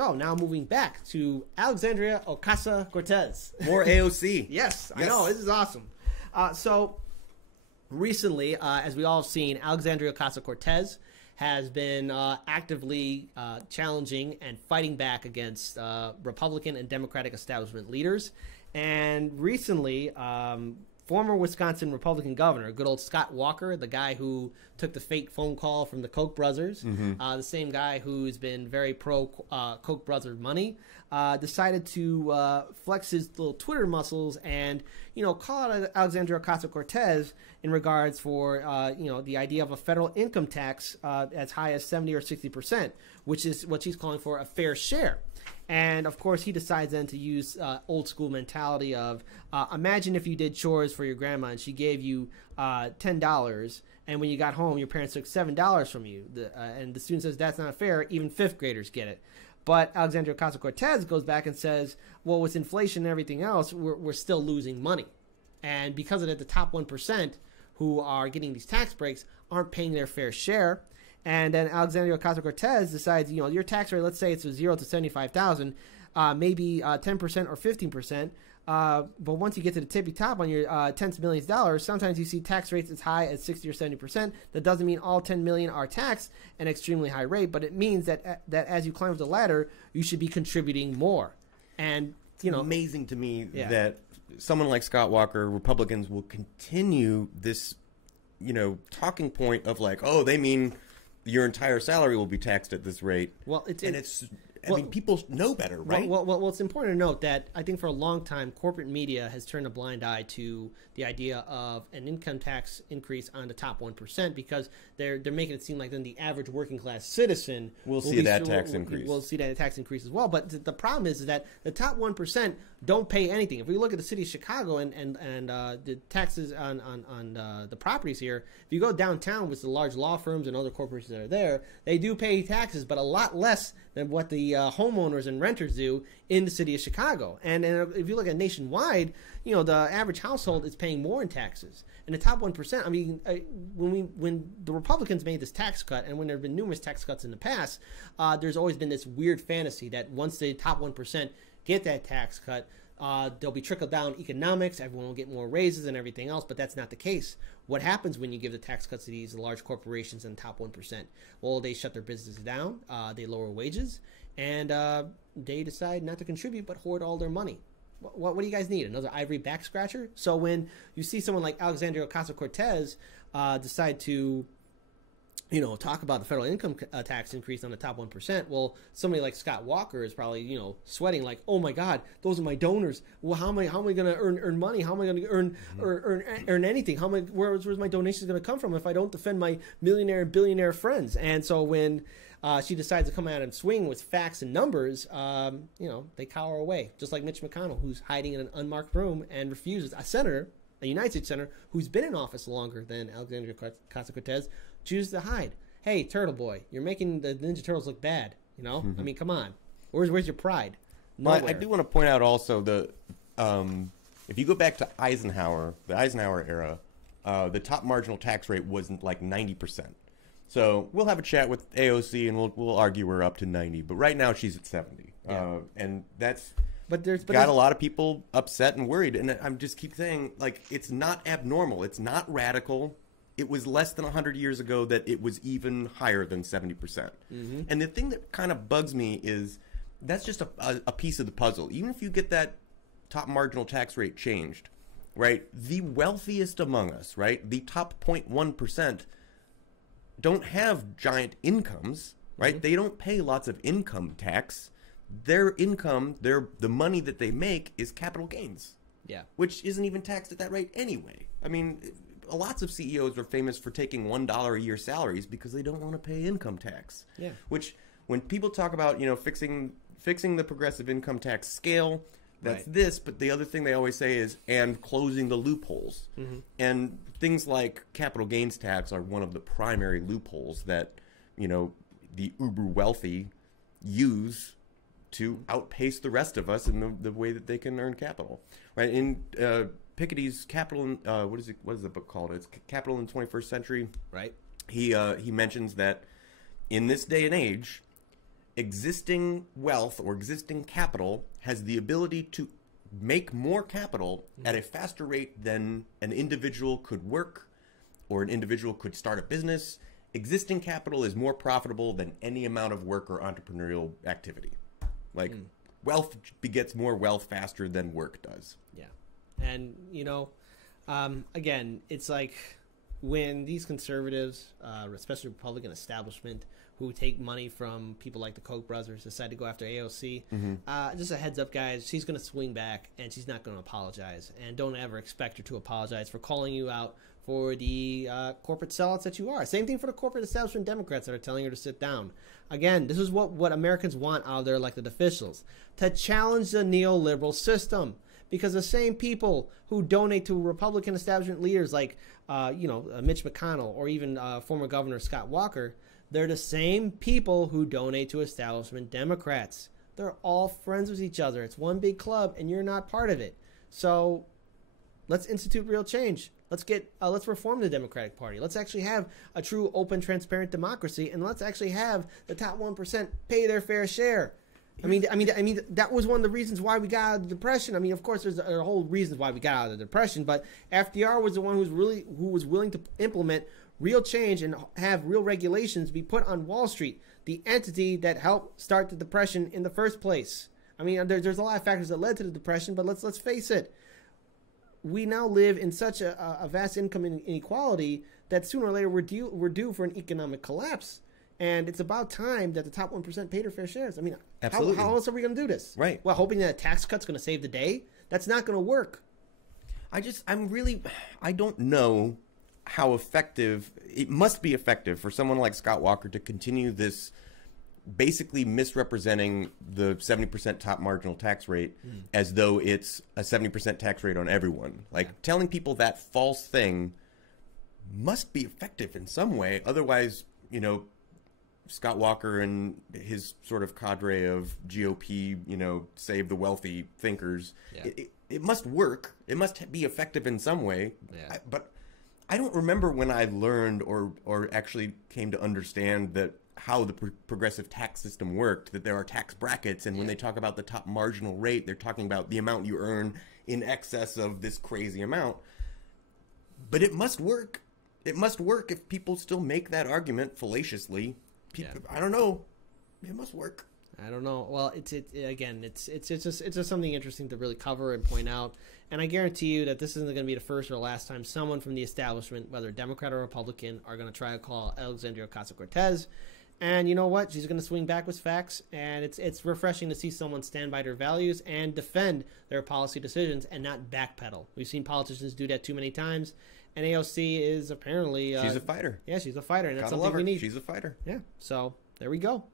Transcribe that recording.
So now moving back to Alexandria Ocasio-Cortez. More AOC. Yes, I know. This is awesome. So recently, as we all have seen, Alexandria Ocasio-Cortez has been actively challenging and fighting back against Republican and Democratic establishment leaders. And recently, former Wisconsin Republican governor, good old Scott Walker, the guy who took the fake phone call from the Koch brothers, the same guy who's been very pro Koch brothers money, decided to flex his little Twitter muscles and, call out Alexandria Ocasio-Cortez in regards for, the idea of a federal income tax as high as 70 or 60%, which is what she's calling for a fair share. And, of course, he decides then to use old school mentality of imagine if you did chores for your grandma and she gave you $10, and when you got home, your parents took $7 from you. And the student says that's not fair. Even fifth graders get it. But Alexandria Ocasio-Cortez goes back and says, well, with inflation and everything else, we're still losing money. And because of that, the top 1% who are getting these tax breaks aren't paying their fair share. And then Alexandria Ocasio-Cortez decides, your tax rate, let's say it's 0 to 75,000, maybe 10% or 15%. But once you get to the tippy top on your tens of millions of dollars, sometimes you see tax rates as high as 60 or 70%. That doesn't mean all 10 million are taxed at an extremely high rate, but it means that as you climb the ladder, you should be contributing more. And it's amazing to me that someone like Scott Walker, Republicans will continue this, talking point of like, oh, they mean your entire salary will be taxed at this rate. Well, I mean, people know better, right? Well, it's important to note that I think for a long time, corporate media has turned a blind eye to the idea of an income tax increase on the top 1% because they're making it seem like then the average working class citizen will see that tax increase. We'll see that tax increase as well. But the problem is that the top 1% don't pay anything. If we look at the city of Chicago and the taxes on the properties here, if you go downtown with the large law firms and other corporations that are there, they do pay taxes, but a lot less than what the homeowners and renters do in the city of Chicago. And if you look at nationwide, the average household is paying more in taxes. And the top 1%, I mean, when the Republicans made this tax cut, and when there have been numerous tax cuts in the past, there's always been this weird fantasy that once the top 1% get that tax cut, there'll be trickle-down economics, everyone will get more raises and everything else, but that's not the case. What happens when you give the tax cuts to these large corporations and the top 1%? Well, they shut their businesses down, they lower wages, and they decide not to contribute but hoard all their money. What do you guys need? Another ivory back scratcher? So when you see someone like Alexandria Ocasio-Cortez decide to talk about the federal income tax increase on the top 1%. Well, somebody like Scott Walker is probably, sweating like, oh my God, those are my donors. Well, how am I going to earn money? How am I going to earn anything? Where's my donations going to come from if I don't defend my millionaire and billionaire friends? And so when she decides to come out and swing with facts and numbers, they cower away, just like Mitch McConnell, who's hiding in an unmarked room and refuses. A United States senator who's been in office longer than Alexandria Ocasio-Cortez, chooses to hide. Hey, Turtle Boy, you're making the Ninja Turtles look bad. I mean, come on. Where's your pride? Well, I do want to point out also if you go back to the Eisenhower era, the top marginal tax rate was like 90%. So we'll have a chat with AOC and we'll argue we're up to 90. But right now she's at 70, and that's. But there's a lot of people upset and worried, and I just keep saying, like, it's not abnormal. It's not radical. It was less than 100 years ago that it was even higher than 70%. Mm-hmm. And the thing that kind of bugs me is that's just a piece of the puzzle. Even if you get that top marginal tax rate changed, right, the wealthiest among us, right, the top 0.1% don't have giant incomes, right? Mm-hmm. They don't pay lots of income tax. Their income, the money that they make is capital gains. Yeah. Which isn't even taxed at that rate anyway. I mean, lots of CEOs are famous for taking $1 a year salaries because they don't want to pay income tax. Yeah. Which, when people talk about, fixing the progressive income tax scale, that's right. This, but the other thing they always say is, and closing the loopholes. Mm-hmm. And things like capital gains tax are one of the primary loopholes that, the uber wealthy use to outpace the rest of us in the way that they can earn capital, right? In Piketty's Capital, what is the book called? It's Capital in the 21st Century, right? He mentions that in this day and age, existing wealth or existing capital has the ability to make more capital at a faster rate than an individual could work or an individual could start a business. Existing capital is more profitable than any amount of work or entrepreneurial activity. Like, wealth begets more wealth faster than work does. Yeah. And, you know, again, it's like when these conservatives, especially Republican establishment, who take money from people like the Koch brothers, decide to go after AOC. Just a heads up, guys, she's going to swing back, and she's not going to apologize. And don't ever expect her to apologize for calling you out for the corporate sellouts that you are. Same thing for the corporate establishment Democrats that are telling her to sit down. Again, this is what Americans want out of their elected officials, to challenge the neoliberal system. Because the same people who donate to Republican establishment leaders like, Mitch McConnell or even former Governor Scott Walker, they're the same people who donate to establishment Democrats. They're all friends with each other. It's one big club, and you're not part of it. So let's institute real change. Let's reform the Democratic Party. Let's actually have a true, open, transparent democracy, and let's actually have the top 1% pay their fair share. I mean, that was one of the reasons why we got out of the Depression. I mean, of course, there's a whole reasons why we got out of the Depression, but FDR was the one who was willing to implement real change and have real regulations be put on Wall Street, the entity that helped start the Depression in the first place. I mean, there's a lot of factors that led to the Depression, but let's face it. We now live in such a vast income inequality that sooner or later we're due for an economic collapse. And it's about time that the top 1% paid their fair shares. I mean, absolutely. How else are we going to do this? Right. Well, hoping that a tax cut's going to save the day? That's not going to work. I don't know how effective, it must be effective for someone like Scott Walker to continue this basically misrepresenting the 70% top marginal tax rate as though it's a 70% tax rate on everyone. Like, telling people that false thing must be effective in some way. Otherwise, Scott Walker and his sort of cadre of GOP, save the wealthy thinkers, it must work. It must be effective in some way. Yeah. But I don't remember when I learned or actually came to understand that how the progressive tax system worked, that there are tax brackets, and when they talk about the top marginal rate, they're talking about the amount you earn in excess of this crazy amount. But it must work. It must work if people still make that argument fallaciously. I don't know. It must work. I don't know. Well, it's just something interesting to really cover and point out. And I guarantee you that this isn't going to be the first or last time someone from the establishment, whether Democrat or Republican, are going to try to call Alexandria Ocasio-Cortez. And you know what? She's going to swing back with facts. And it's refreshing to see someone stand by their values and defend their policy decisions and not backpedal. We've seen politicians do that too many times. And AOC is apparently... she's a fighter. Yeah, she's a fighter. And that's Gotta something love her. we need. She's a fighter. Yeah. So there we go.